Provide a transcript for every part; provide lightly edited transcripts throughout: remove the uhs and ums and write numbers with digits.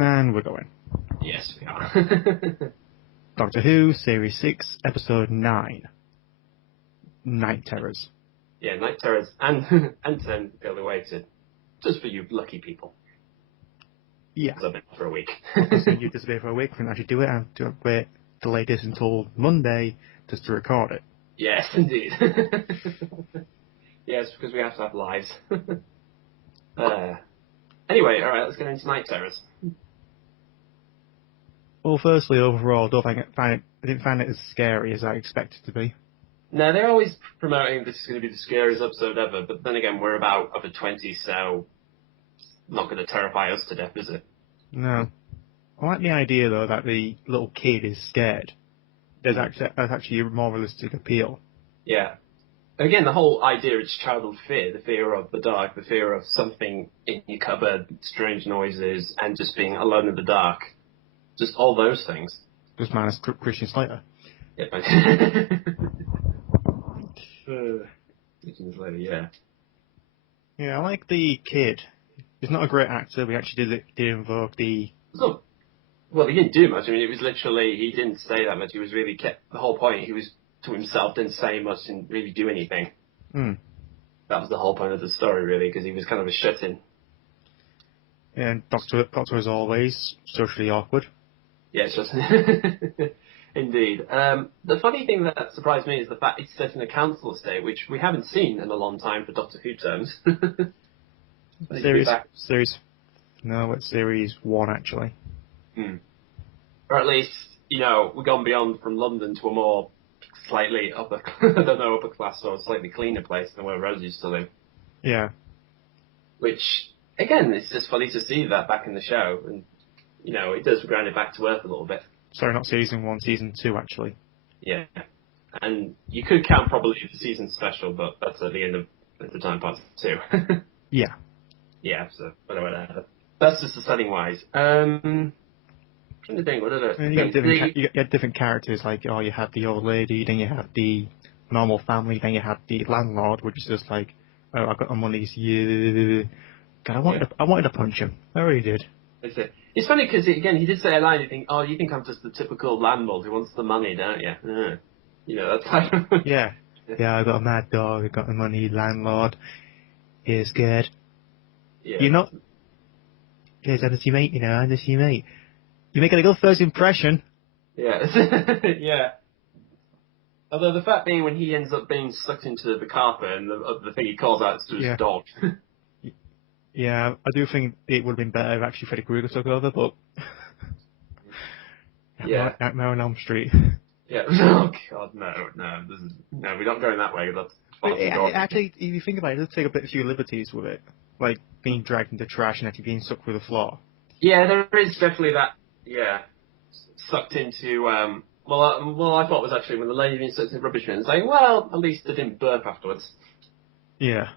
And we're going. Yes, we are. Doctor Who, Series 6, Episode 9. Night Terrors. Yeah, Night Terrors and 10 Girl Awaited. Just for you lucky people. Yeah. I've been for a week. So you disappear for a week, we can actually do it, and have to wait the latest until Monday just to record it. Yes, indeed. Yes, because we have to have lives. Anyway, alright, let's get into Night Terrors. Well, firstly, overall, I didn't find it as scary as I expected to be. No, they're always promoting this is going to be the scariest episode ever, but then again, we're about over 20, so not going to terrify us to death, is it? No. I like the idea, though, that the little kid is scared. There's actually a more realistic appeal. Yeah. Again, the whole idea is childhood fear, the fear of the dark, the fear of something in your cupboard, strange noises, and just being alone in the dark. Just all those things. Just minus Christian Slater. Yeah. Yeah. Yeah, I like the kid. He's not a great actor, but he actually did invoke the... So, well, he didn't do much. I mean, it was literally, he didn't say that much. He was really kept, the whole point, he was to himself, didn't say much, didn't really do anything. Mm. That was the whole point of the story, really, because he was kind of a shut-in. And Doctor, as always, socially awkward. Yeah, it's just... Indeed. The funny thing that surprised me is the fact it's set in a council estate, which we haven't seen in a long time for Doctor Who terms. No, it's Series 1, actually. Or at least, you know, we've gone beyond from London to a more slightly upper, I don't know, upper class or slightly cleaner place than where Rose used to live. Yeah. Which, again, it's just funny to see that back in the show. And, you know, it does grind it back to earth a little bit. Sorry, not Season 1, Season 2, actually. Yeah. And you could count probably the season special, but that's at the end of the time part 2. Yeah. Yeah, so whatever. That's just the setting wise. Trying to think, what is it? You get different characters, like, oh, you have the old lady, then you have the normal family, then you have the landlord, which is just like, oh, I got the money, yeah. God, I wanted to punch him. I really did. It's funny because, again, he did say a line, you think, oh, you think I'm just the typical landlord who wants the money, don't you? You know, that's kind of... Yeah. Yeah, I got a mad dog, I got the money, landlord, he's scared. Yeah. You're not... Yes, I'm just your mate, you know, I'm just your mate. You're making a good first impression. Yeah. Yeah. Although the fact being when he ends up being sucked into the carpet and the thing he calls out is to his dog. Yeah, I do think it would have been better if actually Freddy Krueger took over, but... Yeah. Nightmare on Elm Street. Yeah. Oh, God, no. No, we're not going that way. That's actually, if you think about it, it does take a few liberties with it. Like, being dragged into trash and actually being sucked through the floor. Yeah, there is definitely that, sucked into, well, I thought it was actually when the lady being sucked into rubbish bin, saying, well, at least they didn't burp afterwards. Yeah.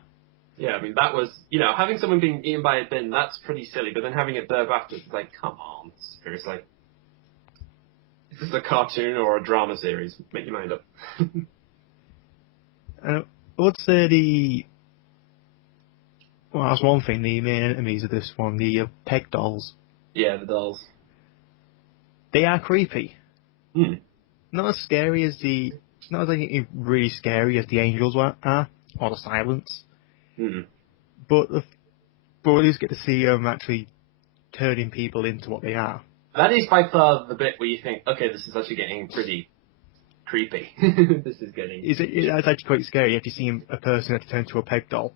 Yeah, I mean, that was, you know, having someone being eaten by a bin, that's pretty silly, but then having it burp afterwards, it's like, come on, seriously. Is this a cartoon or a drama series? Make your mind up. I would say well, that's one thing, the main enemies of this one, the peg dolls. Yeah, the dolls. They are creepy. Not as scary as it's not as really scary as the angels are, or the silence. But at least get to see them actually turning people into what they are. That is by far the bit where you think, okay, this is actually getting pretty creepy. This is getting... It's actually quite scary. You actually see a person actually turn into a peg doll.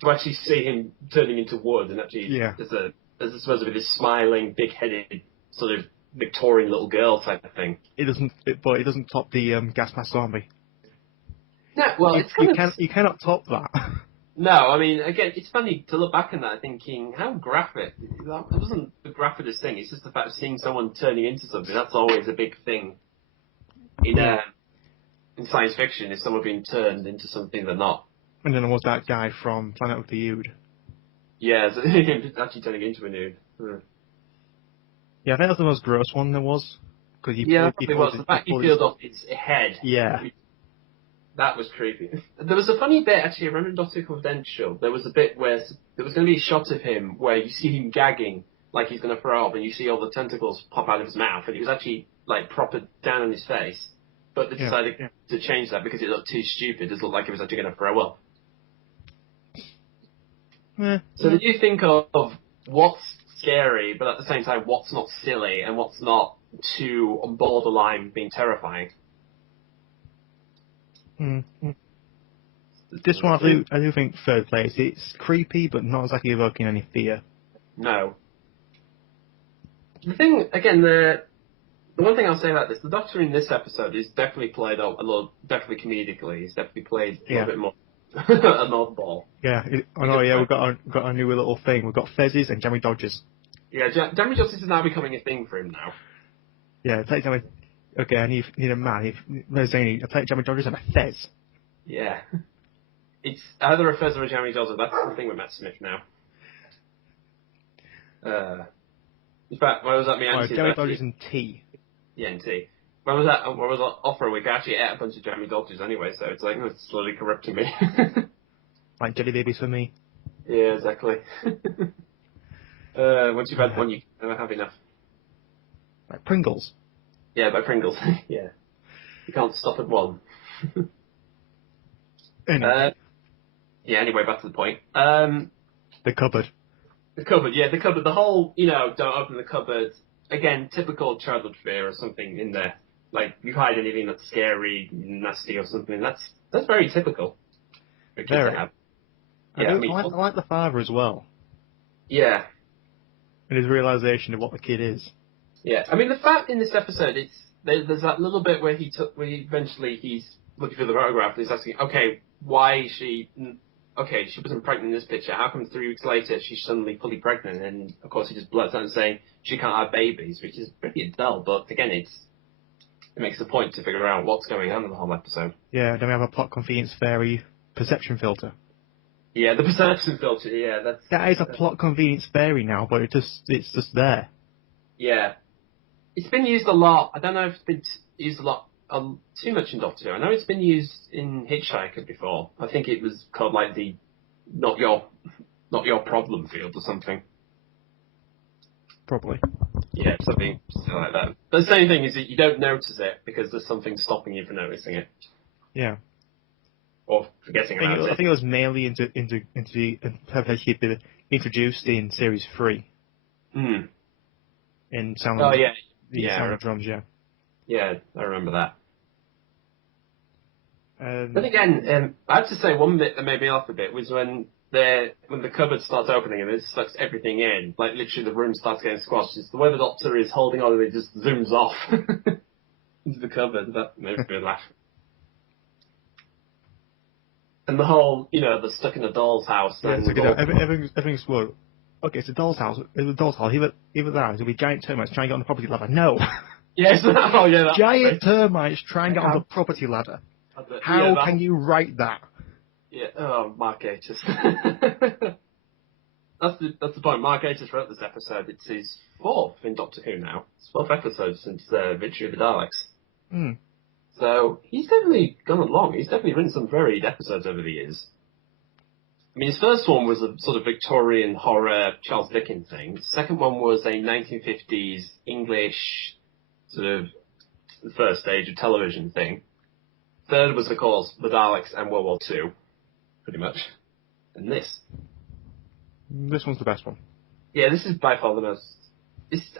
To actually see him turning into wood and actually... Yeah. There's supposed to be this smiling, big-headed, sort of Victorian little girl type of thing. It doesn't top the gas mask zombie. No, well, you cannot top that. No, I mean, again, it's funny to look back on that thinking, how graphic. It wasn't the graphicest thing, it's just the fact of seeing someone turning into something. That's always a big thing in science fiction, is someone being turned into something they're not. And then there was that guy from Planet of the Ood. Yeah, so actually turning into a nude. Yeah, I think that's the most gross one there was. Cause The fact he peeled off its head. Yeah. That was creepy. There was a funny bit, actually, around Doctor Confidential. There was a bit where there was going to be a shot of him where you see him gagging, like he's going to throw up, and you see all the tentacles pop out of his mouth, and he was actually like proper down on his face. But they decided to change that because it looked too stupid. It looked like he was actually going to throw up. So did you think of what's scary, but at the same time, what's not silly and what's not too on borderline being terrifying? This one, I do think third place. It's creepy, but not exactly evoking any fear. No. The thing, again, the one thing I'll say about this, the Doctor in this episode is definitely played a little, definitely comedically. He's definitely played a little bit more an oddball. Yeah, we've got a new little thing. We've got Fezzes and Jammy Dodgers. Yeah, Jammy Dodgers is now becoming a thing for him now. Yeah, okay, I need a man. I take Jammy Dodgers and a Fez. Yeah. It's either a Fez or a Jammy Dodger. That's the thing with Matt Smith now. In fact, where was that? Me and Jammy Dodgers and tea. Yeah, and tea. When was that offer? We actually ate a bunch of Jammy Dodgers anyway, so it's like, it's slowly corrupting me. Like jelly babies for me. Yeah, exactly. Once you've had one, you never have enough. Like Pringles. Yeah, like Pringles. Yeah. You can't stop at one. Anyway. Anyway, back to the point. The cupboard. The cupboard. The whole, don't open the cupboard. Again, typical childhood fear or something in there. Like, you hide anything that's scary, nasty or something. That's very typical. For kids to have. Yeah, I like the father as well. Yeah. And his realisation of what the kid is. Yeah, I mean, the fact in this episode, there's that little bit where he's looking through the photograph and he's asking, okay, why is she... Okay, she wasn't pregnant in this picture. How come 3 weeks later she's suddenly fully pregnant? And of course he just blurts out and saying she can't have babies, which is pretty dull. But again, it makes the point to figure out what's going on in the whole episode. Yeah, then we have a plot convenience fairy perception filter. Yeah, the perception filter. Yeah, that is a plot convenience fairy now, but it's just there. Yeah, it's been used a lot. I don't know if it's been used a lot. Too much in Doctor Who. I know it's been used in Hitchhiker before. I think it was called like the not your problem field or something. Probably. Yeah, something like that. But the same thing is that you don't notice it because there's something stopping you from noticing it. Yeah. Or forgetting about it. I think it was mainly introduced in series 3. In Sound of Sound of Drums, yeah. Yeah, I remember that. But again, I have to say one bit that made me laugh a bit was when the cupboard starts opening and it sucks everything in, like literally the room starts getting squashed. It's the way the Doctor is holding on and it just zooms off into the cupboard. That made me laugh. And the whole, they're stuck in a doll's house. Yeah, everything's well. Okay, it's a doll's house. It's a doll's house. Either that, it'll be giant termites trying to get on the property ladder. No. Yes. Oh, yeah. Giant termites trying to get on the property ladder. How can you write that? Yeah. Oh, Mark Gatiss. That's the point. Mark Gatiss wrote this episode. It's his 4th in Doctor Who now. It's 12th episode since Victory of the Daleks. So he's definitely gone along. He's definitely written some varied episodes over the years. I mean, his first one was a sort of Victorian horror Charles Dickens thing. The second one was a 1950s English sort of the first stage of television thing. Third was, of course, the Daleks and World War II, pretty much. And this. This one's the best one. Yeah, this is by far the most...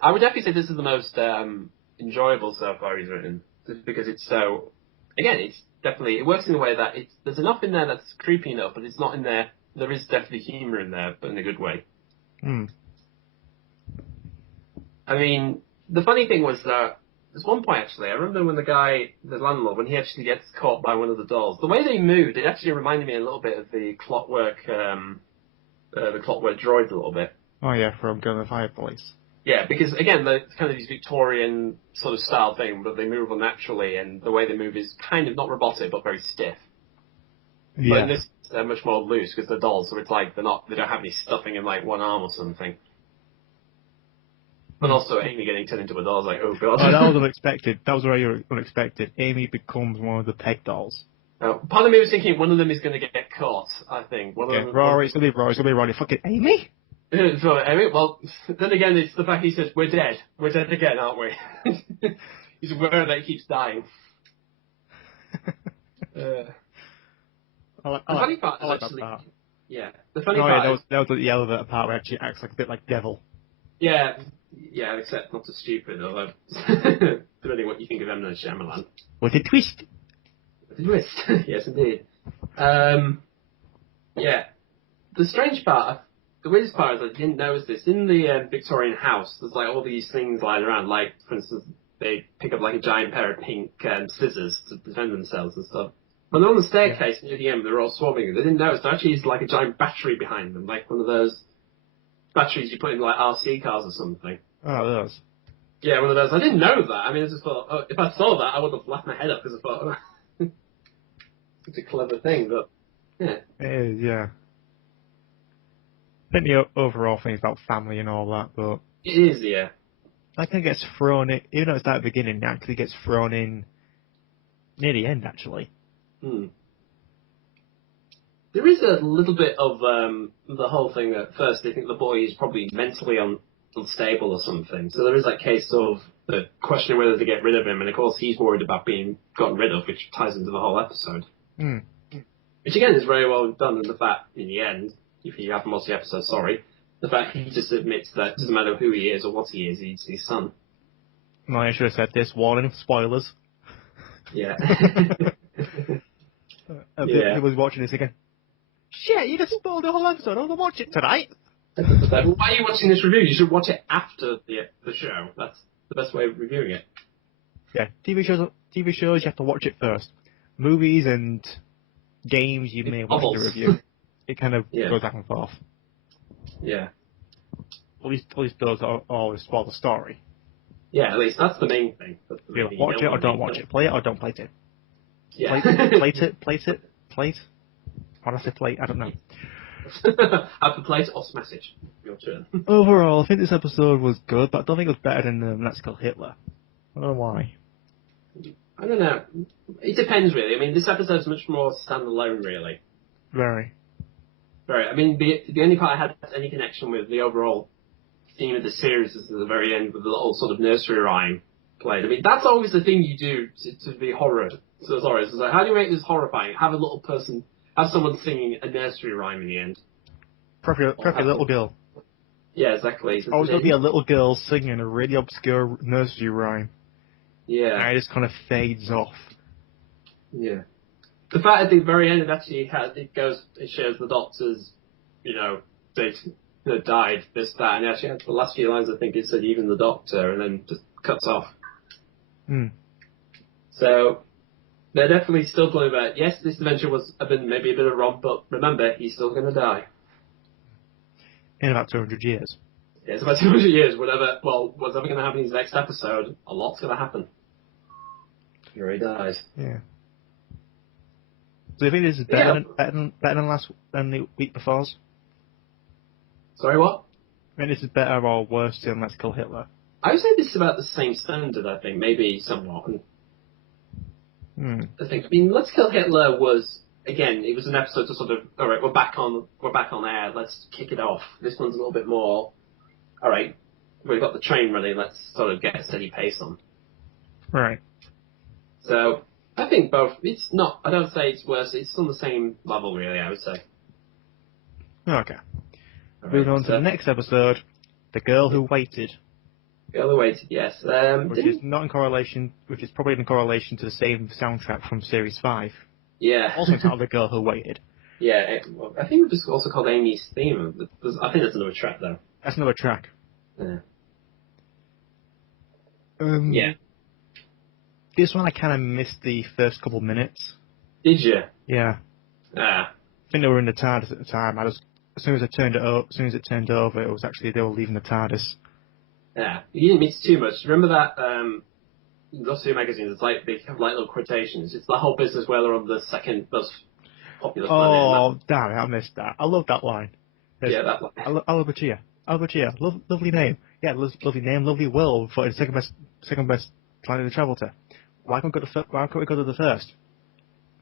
I would definitely say this is the most enjoyable so far he's written. Just because it's so... Again, it's definitely... It works in a way that there's enough in there that's creepy enough, but it's not in there... There is definitely humour in there, but in a good way. I mean, the funny thing was that... There's one point, actually. I remember when the landlord, when he actually gets caught by one of the dolls, the way they moved, it actually reminded me a little bit of the Clockwork droids a little bit. Oh, yeah, from Gun the Fireplace. Yeah, because, again, they're kind of these Victorian sort of style thing, but they move unnaturally, and the way they move is kind of not robotic, but very stiff. Yeah. But in this, they're much more loose, because they're dolls, so it's like they don't have any stuffing in, like, one arm or something. But also, Amy getting turned into a doll, I was like, oh god. Oh, that was unexpected. That was very unexpected. Amy becomes one of the peg dolls. Part of me was thinking one of them is going to get caught, I think. Rory, it's going to be Rory. Fucking Amy? So, anyway, well, then again, it's the fact he says, we're dead. We're dead again, aren't we? He's aware that he keeps dying. The funny part is actually... Part. Yeah, the funny part is... that was the elevator part where it actually acts like a bit like Devil. Yeah, except not as stupid, although... depending what you think of M. Night Shyamalan. With a twist! With a twist, yes, indeed. Yeah. The strange part, the weirdest part is I didn't notice this. In the Victorian house, there's like all these things lying around. Like, for instance, they pick up like a giant pair of pink scissors to defend themselves and stuff. When they're on the staircase near the end, they're all swarming. They didn't notice there actually is like a giant battery behind them, like one of those batteries you put in like RC cars or something. Oh, those. Yeah, one of those. I didn't know that. I mean, I just thought, oh, if I saw that, I would have laughed my head up because I thought, oh, it's a clever thing, but yeah. It is, yeah. I think the overall thing is about family and all that, but... It is, yeah. That kind of gets thrown in, even though it's at the beginning, it actually gets thrown in near the end, actually. There is a little bit of the whole thing that at first they think the boy is probably mentally unstable or something. So there is that case of the question of whether to get rid of him, and of course he's worried about being gotten rid of, which ties into the whole episode. Which again is very well done in the fact, in the end, if you haven't watched the episode, sorry, the fact he just admits that it doesn't matter who he is or what he is, he's his son. No, I should have said this. Warning, spoilers. Yeah. He was watching this again. Shit, you just spoiled the whole episode. I want to watch it tonight. Why are you watching this review? You should watch it after the show. That's the best way of reviewing it. Yeah, TV shows you have to watch it first. Movies and games you may watch the review. It kind of goes back and forth. Yeah. At least those always spoil the story. Yeah, at least that's the main thing. Watch it or don't watch it. Play it or don't play it. Yeah. Plate it. When I say plate, I don't know. Have the plate or smash it. Your turn. Overall, I think this episode was good, but I don't think it was better than Let's Kill Hitler. I don't know why. I don't know. It depends, really. I mean, this episode's much more standalone, really. Very. I mean, the only part I had any connection with the overall theme of the series is at the very end with the little sort of nursery rhyme played. I mean, that's always the thing you do to be horror. So sorry, it's like, how do you make this horrifying? Have a little person, have someone singing a nursery rhyme in the end. Preferably little girl. Yeah, exactly. So always going to be a little girl singing a really obscure nursery rhyme. Yeah. And it just kind of fades off. Yeah. The fact at the very end, it shows the doctors, they died, this, that, and actually the last few lines, I think it said even the doctor, and then just cuts off. So, they're definitely still going about, yes, this adventure was maybe a bit of a romp, but remember, he's still going to die. In about 200 years. Yeah, it's about 200 years, whatever going to happen in his next episode, a lot's going to happen. Here he dies. Yeah. So you think this is better than the week before's? Sorry, what? I mean, this is better or worse than Let's Kill Hitler? I would say this is about the same standard, I think, maybe somewhat. I mean, Let's Kill Hitler was, again, it was an episode to sort of, alright, we're back on air, let's kick it off. This one's a little bit more, alright, we've got the train running, let's sort of get a steady pace on. Right. So, I think both, I don't say it's worse, it's on the same level, really, I would say. Okay. Moving on to the next episode, The Girl Who Waited. Girl Who Waited, yes. Which is probably in correlation to the same soundtrack from Series 5. Yeah. Also entitled The Girl Who Waited. Yeah, I think it was also called Amy's Theme. I think that's another track, though. That's another track. Yeah. Yeah. This one I kind of missed the first couple minutes. Did you? Yeah. Ah. I think they were in the TARDIS at the time. As soon as it turned over, it was actually they were leaving the TARDIS. Yeah, you didn't miss too much. Remember that those two magazines? It's like they have like little quotations. It's the whole business where they're on the second most popular planet. Oh, damn it! I missed that. I love that line. Yeah, that line. Albertia, lovely name. Yeah, lovely name, lovely world for the second best planet to travel to. Why can't we go to the first?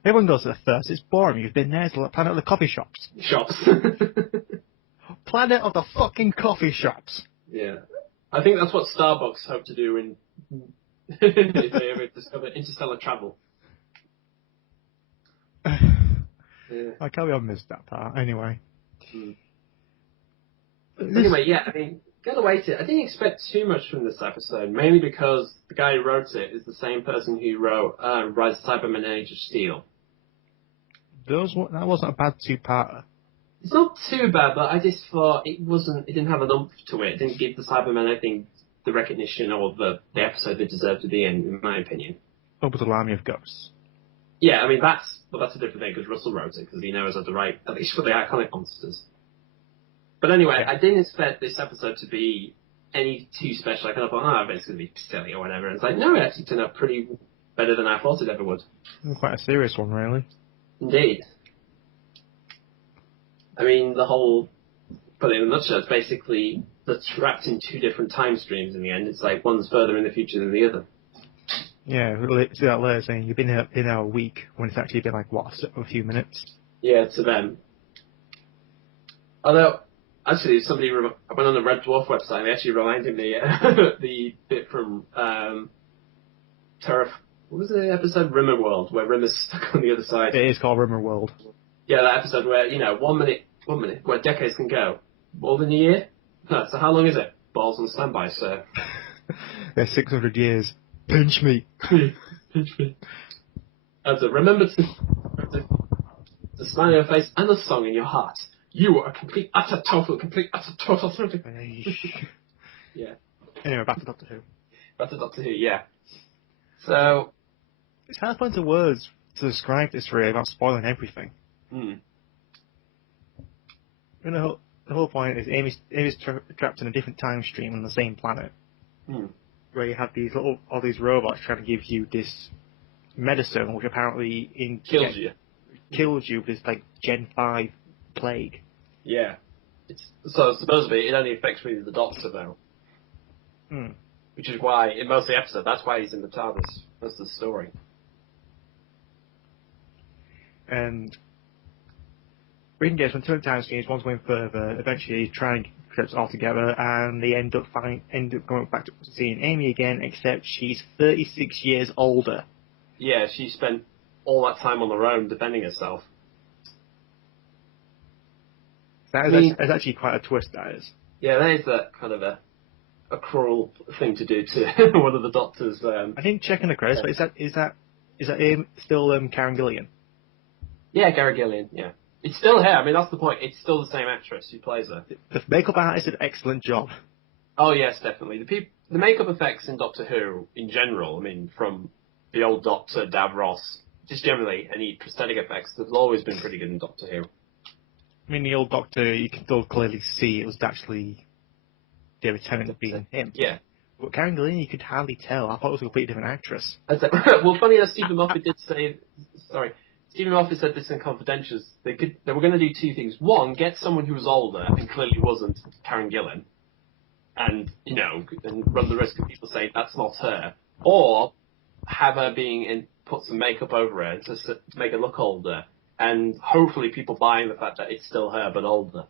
Everyone goes to the first. It's boring. You've been there. It's the planet of the coffee shops. planet of the fucking coffee shops. Yeah. I think that's what Starbucks hope to do in if they ever discover interstellar travel. I can't believe I missed that part. Anyway. Anyway, yeah, I mean, gotta wait it. I didn't expect too much from this episode, mainly because the guy who wrote it is the same person who wrote Rise of Cybermen Age of Steel. That wasn't a bad two-parter. It's not too bad, but I just thought it didn't have an oomph to it. It didn't give the Cybermen, I think, the recognition or the episode they deserved to be in my opinion. What was the Army of Ghosts? Yeah, I mean, that's a different thing, because Russell wrote it, because he knows how to write, at least for the iconic monsters. But anyway, yeah. I didn't expect this episode to be any too special. I kind of thought, I bet it's going to be silly or whatever. And it's like, no, it actually turned out pretty better than I thought it ever would. Quite a serious one, really. Indeed. I mean, put it in a nutshell, it's basically they're trapped in two different time streams in the end. It's like one's further in the future than the other. Yeah, see that later saying you've been here a week when it's actually been like, what, a few minutes? Yeah, to them. Although, actually, I went on the Red Dwarf website and they actually reminded me the bit from what was the episode? Rimmerworld, where Rimmer's stuck on the other side. It is called Rimmerworld. Yeah, that episode where, 1 minute, where decades can go. More than a year? No, so how long is it? Balls on standby, sir. There's 600 years. Pinch me. Pinch me. As a remember to smile on your face and a song in your heart. You are a complete, utter, total. Yeah. Anyway, back to Doctor Who. Back to Doctor Who, yeah. So... It's hard to find the words to describe this really without spoiling everything. The whole point is Amy's trapped in a different time stream on the same planet. Where you have all these robots trying to give you this medicine, which apparently kills you with this like Gen 5 plague. Yeah. So supposedly it only affects really the Doctor though. Which is why, in most of the episode, that's why he's in the TARDIS. That's the story. And Reading gets from two time streams, one's going further, eventually trying to get all together, and they end up going back to seeing Amy again, except she's 36 years older. Yeah, she spent all that time on her own defending herself. That's actually quite a twist, that is. Yeah, that is a kind of a cruel thing to do to one of the Doctors. I think checking the credits, but is that still Karen Gillian? Yeah, Karen Gillian, yeah. It's still her. I mean, that's the point. It's still the same actress who plays her. The makeup artist did an excellent job. Oh, yes, definitely. The makeup effects in Doctor Who, in general, I mean, from the old Doctor, Davros, just generally, any prosthetic effects, they've always been pretty good in Doctor Who. I mean, the old Doctor, you can still clearly see it was actually David Tennant being him. Yeah. But Karen Gillian, you could hardly tell. I thought it was a completely different actress. Well, funny enough, Stephen Moffat did say... Sorry. Stephen Moffat said this in Confidentials. They were going to do two things. One, get someone who was older and clearly wasn't Karen Gillan, and run the risk of people saying that's not her, or have her put some makeup over her to make her look older, and hopefully people buying the fact that it's still her but older.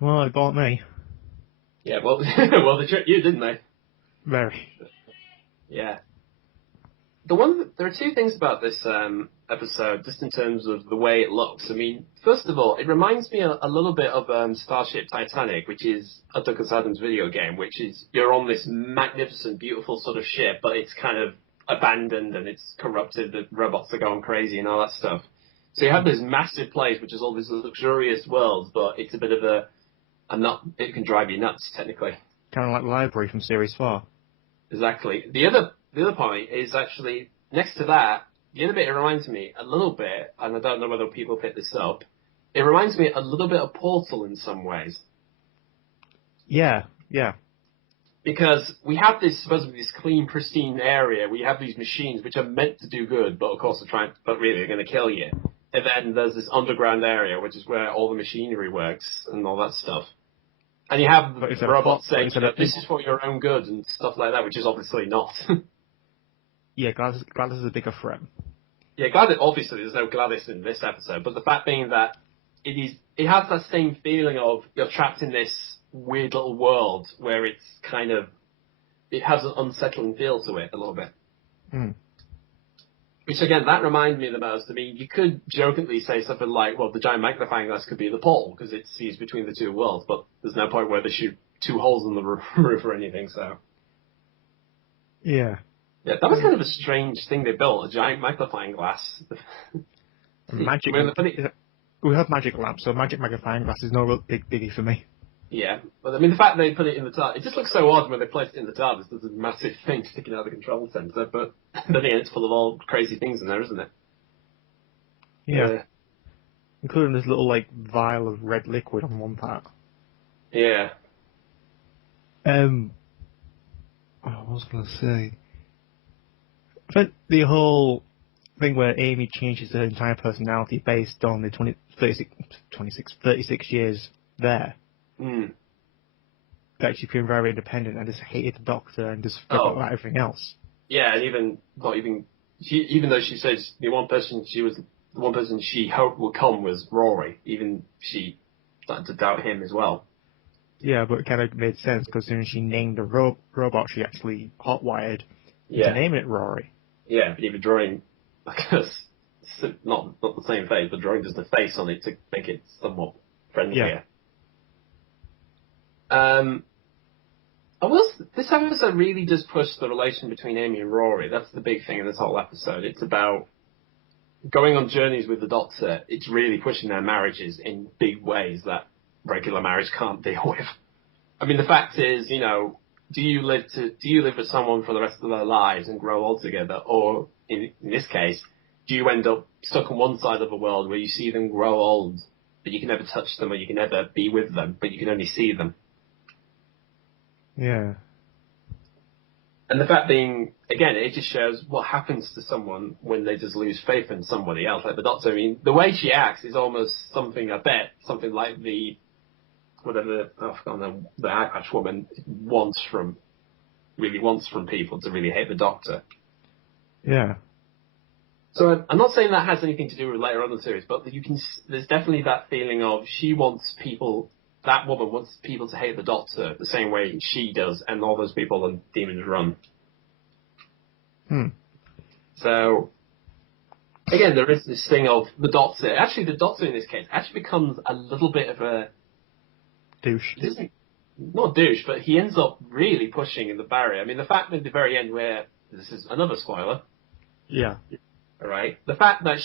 Well, it bought me. Yeah, well, they tricked you, didn't they? Very. Yeah. There are two things about this episode, just in terms of the way it looks. I mean, first of all, it reminds me a little bit of Starship Titanic, which is a Douglas Adams video game, which is you're on this magnificent, beautiful sort of ship, but it's kind of abandoned and it's corrupted, the robots are going crazy and all that stuff. So you have this massive place, which is all these luxurious worlds, but it's a bit of it can drive you nuts, technically. Kind of like the library from Series 4. Exactly. The other point is actually, next to that, the other bit it reminds me a little bit, and I don't know whether people pick this up, it reminds me a little bit of Portal in some ways. Yeah. Because we have supposedly this clean, pristine area, we have these machines which are meant to do good, but of course but really they're going to kill you. And then there's this underground area, which is where all the machinery works and all that stuff. And you have the robots saying, this is for your own good and stuff like that, which is obviously not. Yeah, Gladys is a bigger threat. Yeah, Gladys, obviously there's no Gladys in this episode, but the fact being that it is it has that same feeling of you're trapped in this weird little world where it's kind of, it has an unsettling feel to it a little bit. Mm. Which again, that reminds me the most. I mean, you could jokingly say something like, well, the giant magnifying glass could be the pole because it sees between the two worlds, but there's no point where they shoot 2 holes in the roof or anything, so. Yeah. Yeah, that was kind of a strange thing they built, a giant magnifying glass. Magic. We have magic lamps, so magic magnifying glass is no real biggie for me. Yeah, but I mean, the fact they put it in the TARDIS, it just looks so odd when they placed it in the TARDIS. There's a massive thing sticking out of the control centre, but then again, it's full of all crazy things in there, isn't it? Yeah. Including this little, like, vial of red liquid on one part. Yeah. What was I going to say? I think the whole thing where Amy changes her entire personality based on the 36 years there. Mm. That she became very independent and just hated the Doctor and just forgot about everything else. Yeah, and even though she says the one person she hoped would come was Rory, even she started to doubt him as well. Yeah, but it kind of made sense because when she named the robot, she actually hotwired to name it Rory. Yeah, but even drawing like not the same face, but drawing just a face on it to make it somewhat friendlier. Yeah. This episode really does push the relation between Amy and Rory. That's the big thing in this whole episode. It's about going on journeys with the Doctor. It's really pushing their marriages in big ways that regular marriage can't deal with. I mean, the fact is, you know, do you live with someone for the rest of their lives and grow old together, or in this case, do you end up stuck on one side of the world where you see them grow old, but you can never touch them or you can never be with them, but you can only see them? Yeah. And the fact being, again, it just shows what happens to someone when they just lose faith in somebody else. Like the Doctor, I mean, the way she acts is almost something like the, whatever, I've forgotten, the eye patch woman really wants from people to really hate the Doctor. Yeah. So I'm not saying that has anything to do with later on in the series, but there's definitely that feeling of that woman wants people to hate the Doctor the same way she does, and all those people on Demon's Run. So, again, there is this thing of the Doctor. Actually, the Doctor in this case actually becomes a little bit of a douche. Not douche, but he ends up really pushing in the barrier. I mean, the fact at the very end where, this is another spoiler. Yeah. Right? The fact that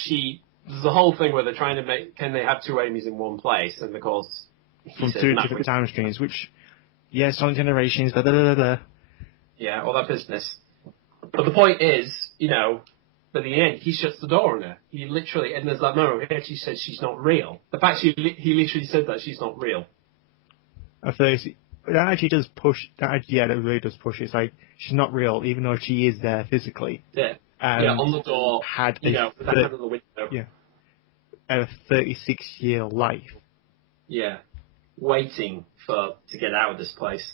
there's a whole thing where they're trying to can they have 2 Amy's in one place, and of course, from 2 different time streams, which, Sonic Generations, da da da da. Yeah, all that business. But the point is, you know, at the end, he shuts the door on her. He literally, and there's that moment where she says she's not real. The fact he literally said that she's not real. That actually does push, that really does push it. It's like, she's not real, even though she is there physically. Yeah. On the door, with the hand on the window. Yeah. A 36-year life. Yeah. Waiting to get out of this place.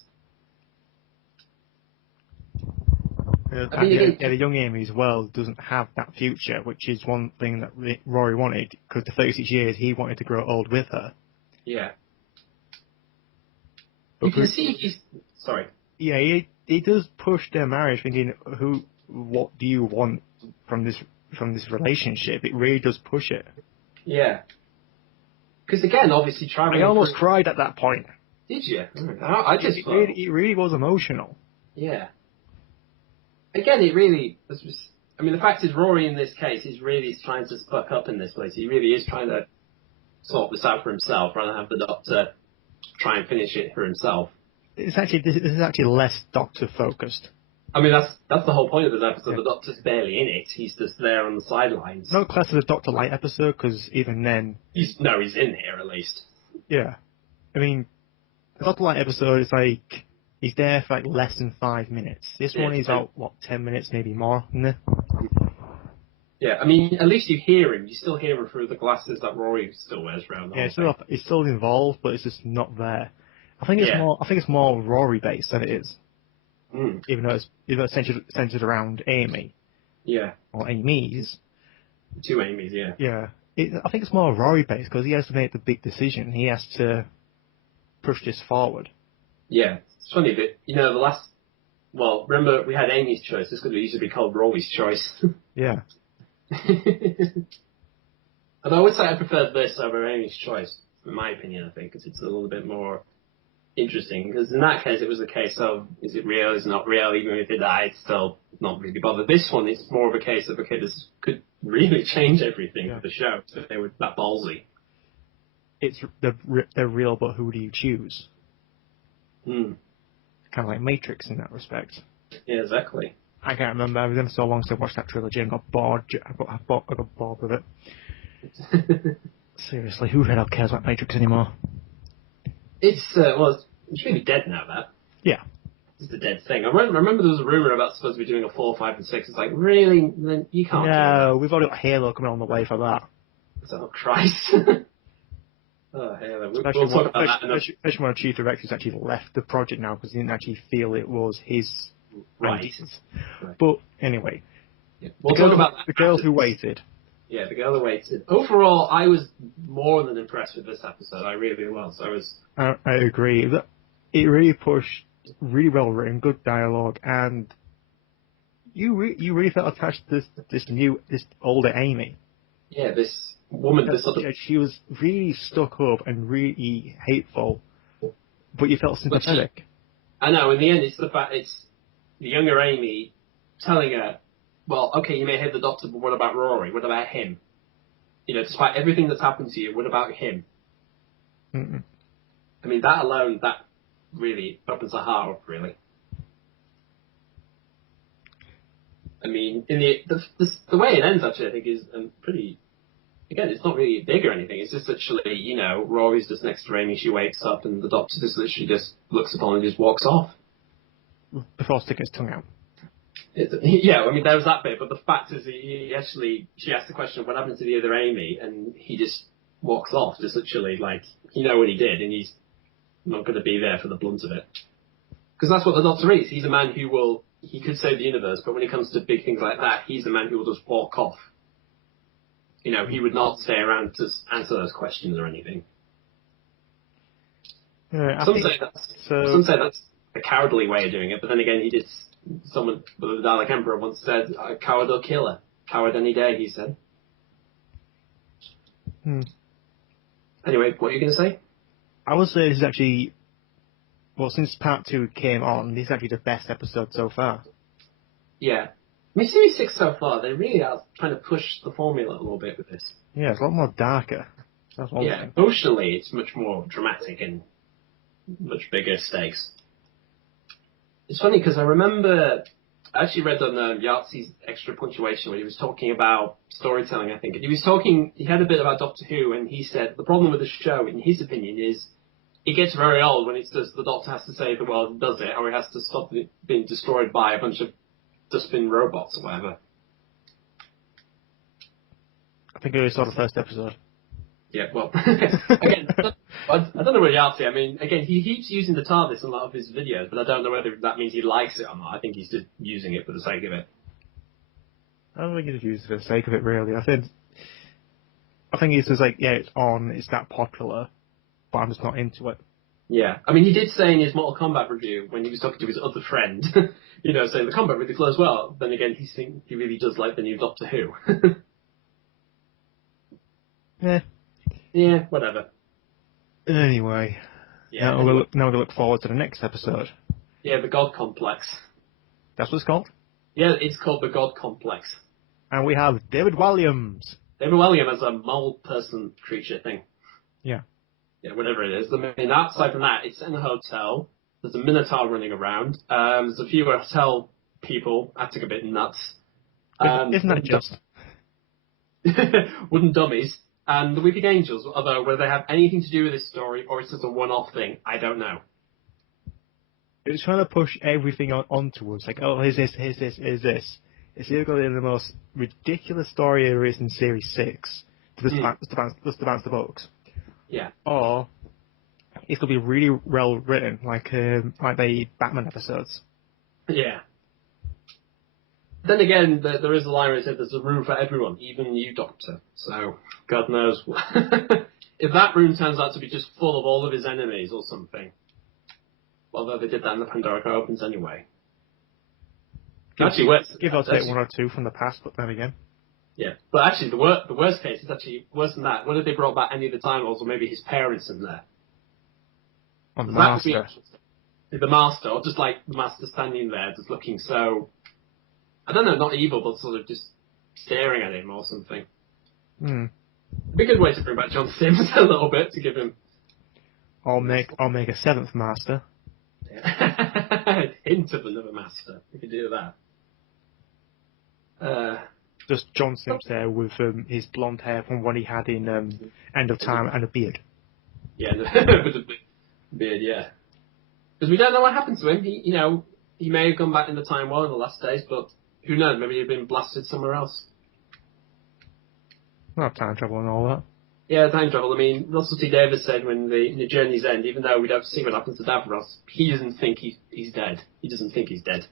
The young Amy as well doesn't have that future, which is one thing that Rory wanted, because the 36 years he wanted to grow old with her. Yeah. But you can see sorry. Yeah, he does push their marriage, thinking, what do you want from this relationship? It really does push it. Yeah. Because again, obviously, traveling. I almost cried at that point. Did you? I just. It really was emotional. Yeah. Again, it really. I mean, the fact is, Rory in this case is really trying to buck up in this place. He really is trying to sort this out for himself, rather than have the Doctor try and finish it for himself. This is actually less Doctor focused. I mean, that's the whole point of this episode. Yeah. The Doctor's barely in it. He's just there on the sidelines. Not class as a Doctor Light episode, because even then... He's in here, at least. Yeah. I mean, the Doctor Light episode is like, he's there for like less than 5 minutes. This one is about, 10 minutes, maybe more, isn't it? Yeah, I mean, at least you hear him. You still hear him through the glasses that Rory still wears around the whole thing. It's still involved, but it's just not there. I think it's more Rory based than it is. Even though it's centered around Amy. Yeah. Or Amy's. 2 Amy's, yeah. Yeah. I think it's more Rory based because he has to make the big decision. He has to push this forward. Yeah, it's funny that remember we had Amy's choice. This could easily be called Rory's choice. Yeah. And I would say I preferred this over Amy's choice, in my opinion. I think because it's a little bit more interesting. Because in that case, it was a case of is it real? Is it not real? Even if they die, it's still not really bothered. This one, it's more of a case of okay, this could really change everything for the show if they were that ballsy. It's they're real, but who do you choose? Hmm. Kind of like Matrix in that respect. Yeah, exactly. I can't remember. I was in so long since I watched that trilogy and got bored. I got bored with it. Seriously, who the hell cares about Matrix anymore? It's really dead now. That it's a dead thing. I remember there was a rumor about supposed to be doing a 4, 5, and 6. It's like really, then you can't. No, we've already got Halo coming on the way for that. Oh Christ. Oh, Halo. We'll talk about that. Actually, one of the chief directors actually left the project now because he didn't actually feel it was his ideas. Right. But anyway, we'll talk about that. The girl who waited. Yeah, the girl who waited. Overall, I was more than impressed with this episode. I really was. I agree. It really pushed, really well written, good dialogue, and you really felt attached to this older Amy. Yeah, this woman, she was really stuck up and really hateful, but you felt sympathetic. I know. In the end, it's the younger Amy telling her, "Well, okay, you may hate the Doctor, but what about Rory? What about him? You know, despite everything that's happened to you, what about him?" Mm-mm. I mean, that alone, that really opens her heart up. Really. I mean, in the way it ends, actually, I think is pretty. Again, it's not really big or anything. It's just literally, you know, Rory's just next to Amy. She wakes up, and the Doctor just literally just looks upon and just walks off. Before sticking his tongue out. Yeah, I mean, there was that bit, but the fact is, she asked the question, what happened to the other Amy, and he just walks off, just literally, like, you know what he did, and he's not going to be there for the blunt of it. Because that's what the Doctor is. He's a man he could save the universe, but when it comes to big things like that, he's a man who will just walk off. You know, he would not stay around to answer those questions or anything. Some say that's a cowardly way of doing it, but then again, the Dalek Emperor once said, a coward or killer. Coward any day, he said. Anyway, what are you going to say? I would say this is actually, since part 2 came on, this is actually the best episode so far. Yeah. I mean, Series 6 so far, they really are trying to push the formula a little bit with this. Yeah, it's a lot more darker. That's one thing. Emotionally, it's much more dramatic and much bigger stakes. It's funny because I actually read on Yahtzee's extra punctuation when he was talking about storytelling, I think. And he had a bit about Doctor Who, and he said the problem with the show, in his opinion, is it gets very old when it's just the Doctor has to save the world and does it, or he has to stop it being destroyed by a bunch of dustbin robots or whatever. I think I saw the first episode. Yeah, well, again, I don't know where Yahtzee. I mean, again, he keeps using the TARDIS in a lot of his videos, but I don't know whether that means he likes it or not. I think he's just using it for the sake of it. I don't think he's using it for the sake of it, really. I think he's just like, yeah, it's on, it's that popular, but I'm just not into it. Yeah, I mean, he did say in his Mortal Kombat review, when he was talking to his other friend, saying the combat really flows well, then again, he really does like the new Doctor Who. Yeah. Yeah, whatever. Anyway. Yeah. Now we're going to look forward to the next episode. Yeah, the God Complex. That's what it's called? Yeah, it's called the God Complex. And we have David Walliams. David Walliams as a mole person creature thing. Yeah. Yeah, whatever it is. I mean, aside from that, it's in a hotel. There's a Minotaur running around. There's a few hotel people acting a bit nuts. Isn't that just? Wooden dummies. And the Weeping Angels, although whether they have anything to do with this story or it's just a one-off thing, I don't know. It's trying to push everything onto us. Like, oh, here's this. It's either going to be the most ridiculous story there is in Series 6 to bounce the books. Yeah. Or it's going to be really well written, like the Batman episodes. Yeah. Then again, there is a line where it said there's a room for everyone, even you, Doctor. So, God knows. If that room turns out to be just full of all of his enemies or something. Although they did that in the Pandora Opens anyway. Actually, give or take one or two from the past, but then again. Yeah, but actually the worst case is actually worse than that. What if they brought back any of the Time Lords or maybe his parents in there? On the Master. The Master, or just like the Master standing there, just looking so, I don't know, not evil, but sort of just staring at him or something. A good way to bring back John Sims a little bit to give him. I'll make a 7th Master. Yeah. Hint of another Master. We could do that. Just John Sims there with his blonde hair from what he had in End of Time and a beard. Yeah, with a beard, yeah. Because we don't know what happened to him. He may have gone back in the Time War in the last days, but who knows? Maybe he'd been blasted somewhere else. Not time travel and all that. Yeah, time travel. I mean, Russell T Davies said when the journey's end, even though we don't see what happens to Davros, he doesn't think he's dead. He doesn't think he's dead.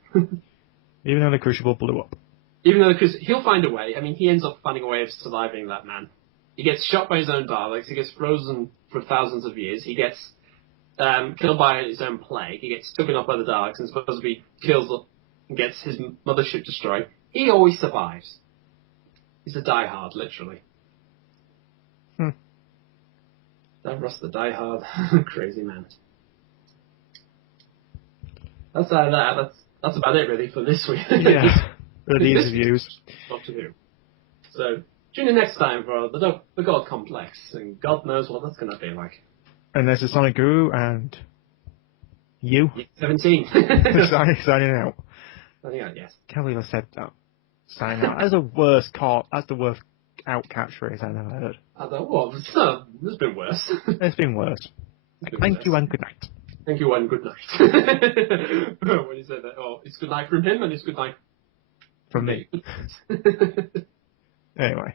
Even though the Crucible blew up. Even though he'll find a way. I mean, he ends up finding a way of surviving, that man. He gets shot by his own Daleks. He gets frozen for thousands of years. He gets killed by his own plague. He gets taken up by the Daleks and supposedly kills and gets his mothership destroyed. He always survives. He's a diehard, literally. Davros the diehard. Crazy man. That's about it, really, for this week. Yeah. For the interviews. Doctor Who. So, tune in next time for the God Complex, and God knows what that's going to be like. And there's the Sonicguru and you. Niki17. signing out. Signing out, yes. Can't believe I said that. Signing out. That's the worst out catchphrase I've ever heard. I thought, well, there's been worse. It's been worse. Thank you and good night. Thank you and good night. When he said that, it's good night from him and it's good night from me. Anyway.